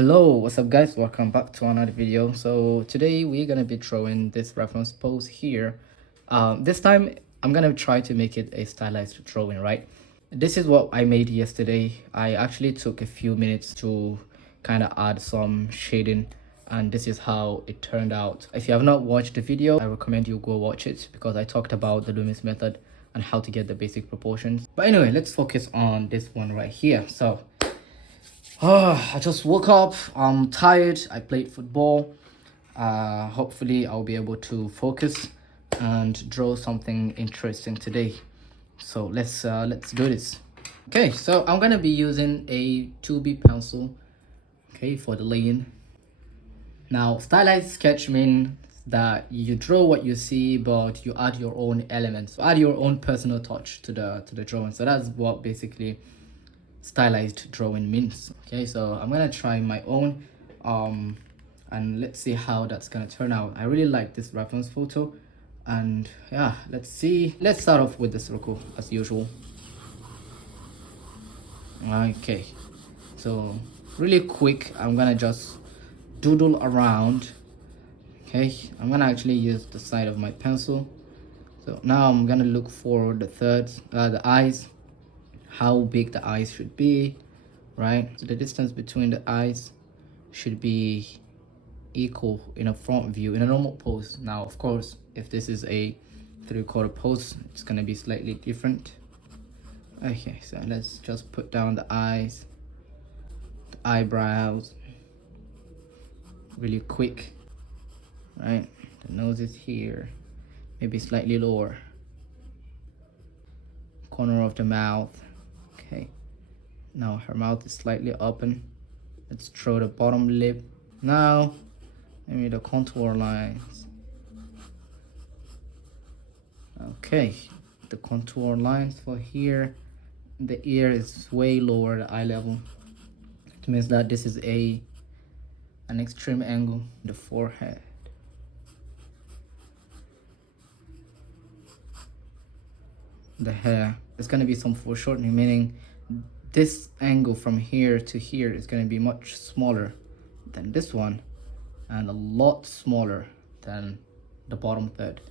Hello, what's up guys? Welcome back to another video. So today we're gonna be drawing this reference pose here. This time I'm gonna try to make it a stylized drawing, right? This is what I made yesterday. I actually took a few minutes to kind of add some shading, and this is how it turned out. If you have not watched the video, I recommend you go watch it because I talked about the Loomis method and how to get the basic proportions. But anyway, let's focus on this one right here. So I just woke up. I'm tired. I played football. Hopefully I'll be able to focus and draw something interesting today. So let's do this. Okay, so I'm gonna be using a 2B pencil, okay, for the laying. Now, stylized sketch means that you draw what you see, but you add your own elements, add your own personal touch to the drawing. So that's what basically stylized drawing means. Okay, so I'm gonna try my own and let's see how that's gonna turn out. I really like this reference photo, and yeah, let's see. Let's start off with the circle as usual. Okay, so really quick, I'm gonna just doodle around. Okay, I'm gonna actually use the side of my pencil. So now I'm gonna look for the eyes, how big the eyes should be, right? So the distance between the eyes should be equal in a front view, in a normal pose. Now, of course, if this is a 3/4 pose, it's gonna be slightly different. Okay, so let's just put down the eyes, the eyebrows, really quick, right? The nose is here, maybe slightly lower. Corner of the mouth. Okay, now her mouth is slightly open. Let's draw the bottom lip. Now maybe the contour lines. Okay, the contour lines for here. The ear is way lower, the eye level. It means that this is an extreme angle. The forehead, the hair, it's going to be some foreshortening, meaning this angle from here to here is going to be much smaller than this one and a lot smaller than the bottom third,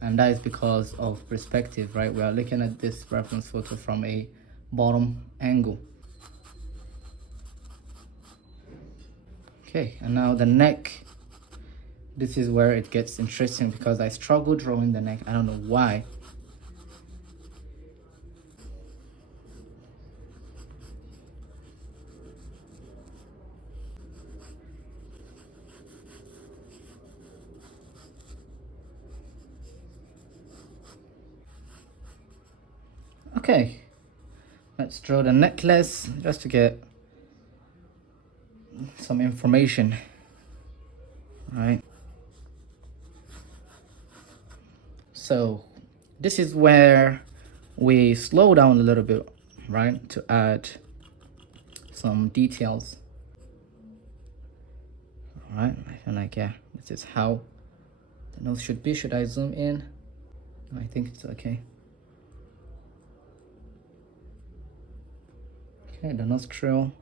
and that is because of perspective, right? We are looking at this reference photo from a bottom angle. Okay, and now the neck. This is where it gets interesting because I struggle drawing the neck. I don't know why. Okay, let's draw the necklace just to get some information, right? So this is where we slow down a little bit, right, to add some details. All right, I feel like, yeah, this is how the nose should be. Should I zoom in? I think it's okay. Okay, the nostril.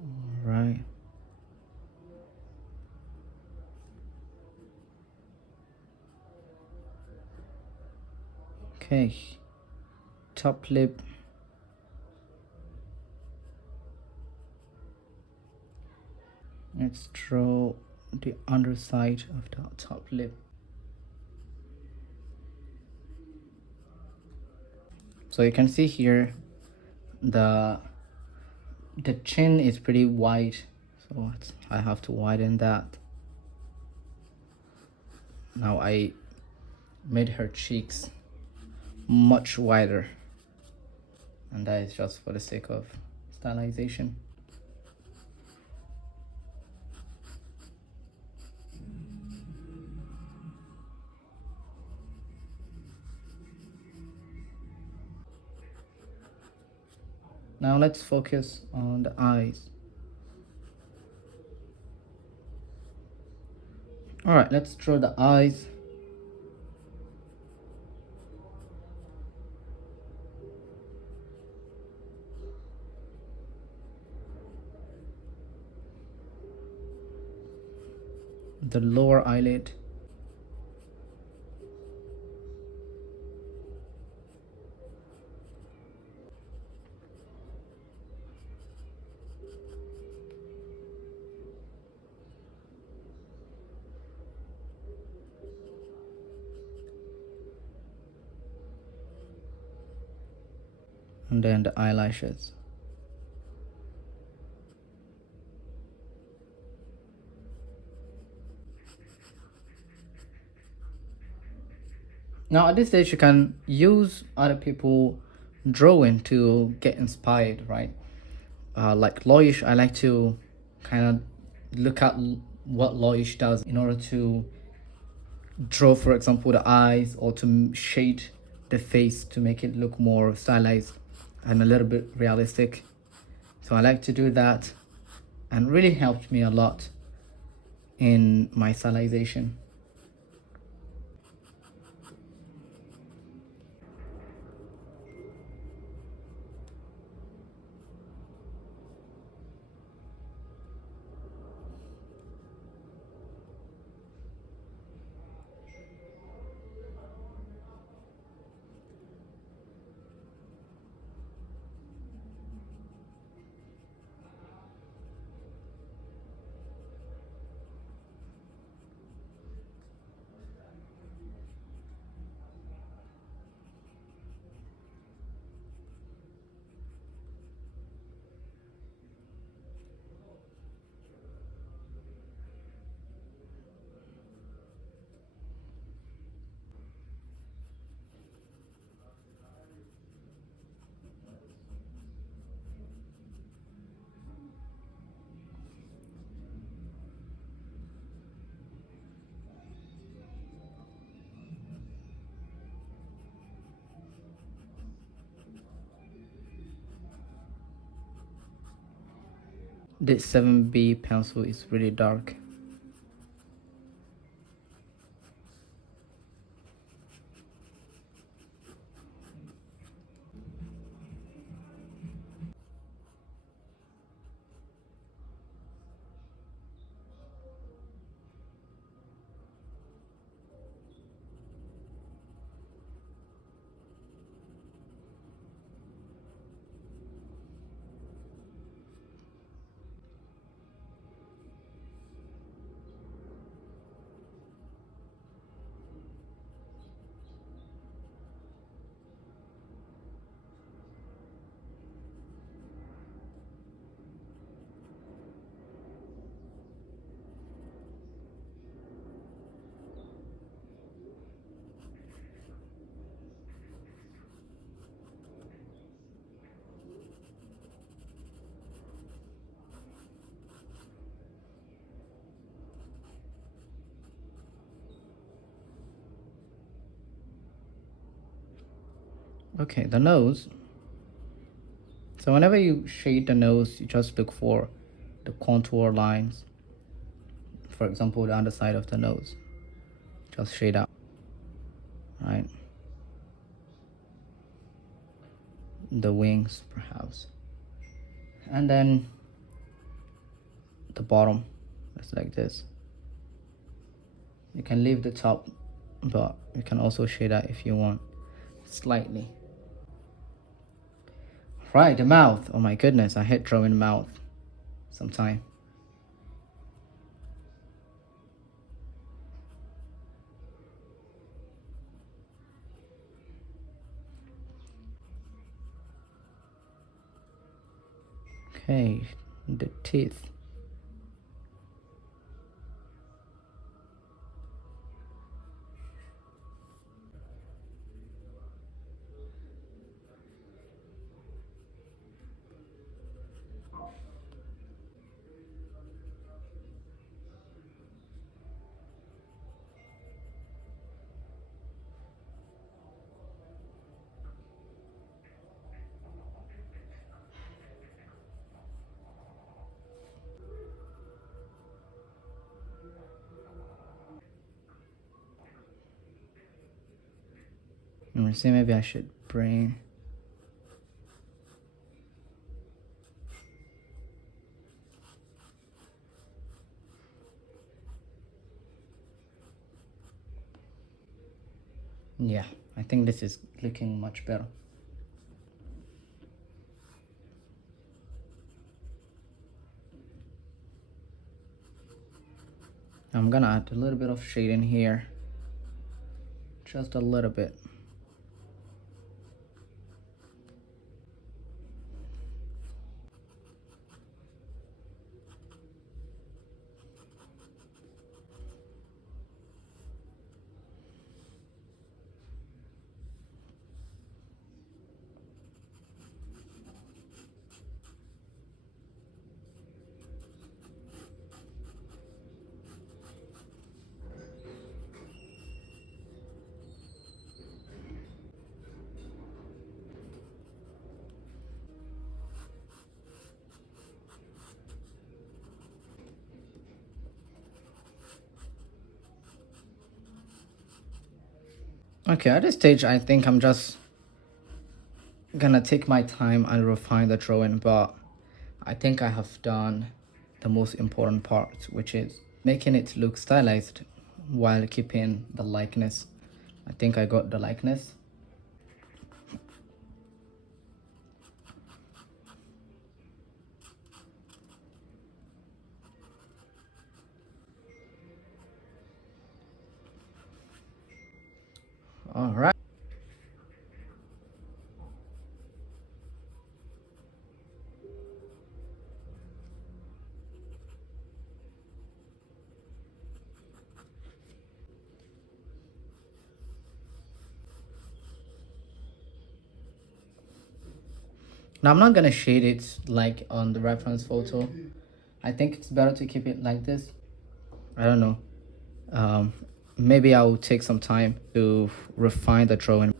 All right. Okay, top lip. Let's draw the underside of the top lip. So you can see here the chin is pretty wide, so I have to widen that. Now I made her cheeks much wider, and that is just for the sake of stylization. Now let's focus on the eyes. All right, let's draw the eyes. the lower eyelid. And then the eyelashes. Now at this stage you can use other people drawing to get inspired, right? Like Loish, I like to kind of look at what Loish does in order to draw, for example, the eyes, or to shade the face to make it look more stylized and a little bit realistic. So I like to do that, and really helped me a lot in my stylization. This 7B pencil is really dark. Okay, the nose. So whenever you shade the nose, you just look for the contour lines. For example, the underside of the nose. Just shade out, right? The wings, perhaps. And then the bottom, just like this. You can leave the top, but you can also shade out if you want, slightly. Right, the mouth. Oh my goodness, I hate drawing mouth sometime. Okay, the teeth. Let me see, maybe I should bring Yeah, I think this is looking much better. I'm gonna add a little bit of shade in here, just a little bit. Okay, at this stage, I think I'm just gonna take my time and refine the drawing, but I think I have done the most important part, which is making it look stylized while keeping the likeness. I think I got the likeness. All right. Now I'm not gonna shade it like on the reference photo. I think it's better to keep it like this. I don't know. Um, Maybe I'll take some time to refine the drawing.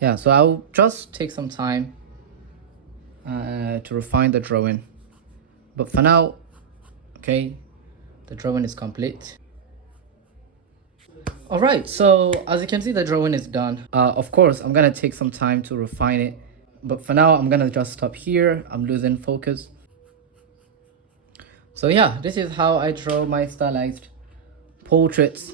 Yeah, so I'll just take some time to refine the drawing. But for now, okay, the drawing is complete. All right, so as you can see, the drawing is done. Of course, I'm gonna take some time to refine it, but for now, I'm gonna just stop here. I'm losing focus. So yeah, this is how I draw my stylized portraits,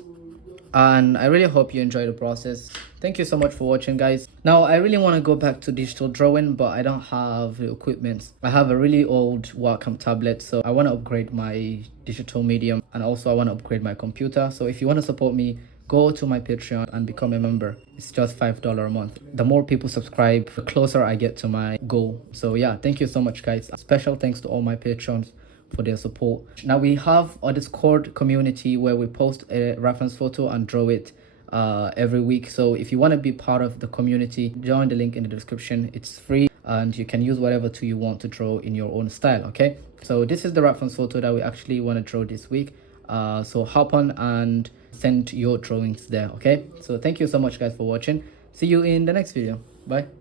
and I really hope you enjoy the process. Thank you so much for watching, guys. Now I really want to go back to digital drawing, but I don't have the equipment. I have a really old Wacom tablet, so I want to upgrade my digital medium, and also I want to upgrade my computer. So if you want to support me, go to my Patreon and become a member. It's just $5 a month. The more people subscribe, the closer I get to my goal. So yeah, thank you so much, guys. Special thanks to all my patrons for their support. Now we have a Discord community where we post a reference photo and draw it every week. So if you want to be part of the community, join the link in the description. It's free and you can use whatever tool you want to draw in your own style. Okay, so this is the reference photo that we actually want to draw this week. So hop on and send your drawings there. Okay, so thank you so much, guys, for watching. See you in the next video. Bye.